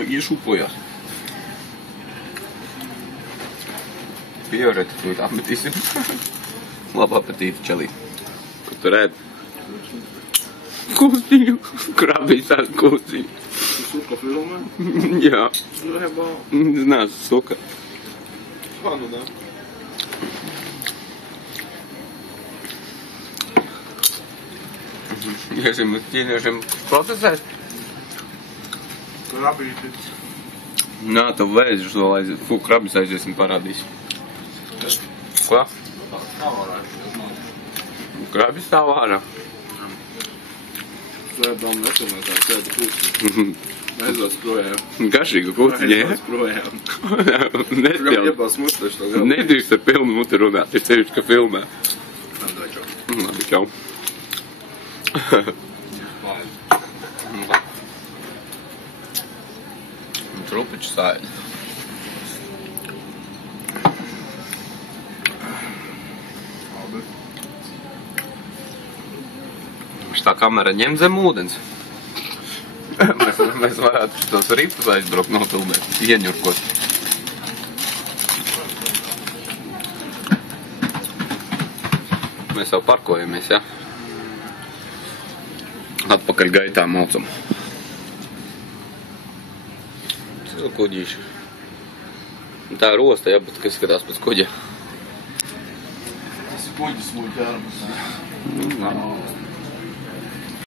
Vajag iešūpojās. Pievērēt, tad apmetīsim. Labu apetīti, čelī. Ko tu rēd? Kūstiņu. Krabīs tādu kūstiņu. Suka filmē? Jā. Jebā. Znās, suka. Kā nu ne? Iesim uz ķīniešiem procesēt. Krabīti. Nā, tev vēžu to, lai krabis aiziesim parādīs. Ko? Krabis stāv ārā. Slēdām nesamētā sēda kūstiņu. Aizvās projām. Garšīga kūciņa, ja? Aizvās projām. Nespēl. Iebās mustaši to galvu. Nedrīkst ar pilnu muti runāt, ir sevišķi, ka filmē. Labi, čau. Labi, čau. Trupiču sāļi. Šitā kamera ņem zem ūdens. Mēs varētu tos ripus aizbraukt nofilmēt, ieņurkot. Mēs jau parkojamies, ja? Atpakaļ gaitā maucam. Tas ir kuģīši. Tā ir osta, ja, bet kas skatās pēc kuģa. Tas ir kuģis mūļ ķērmas.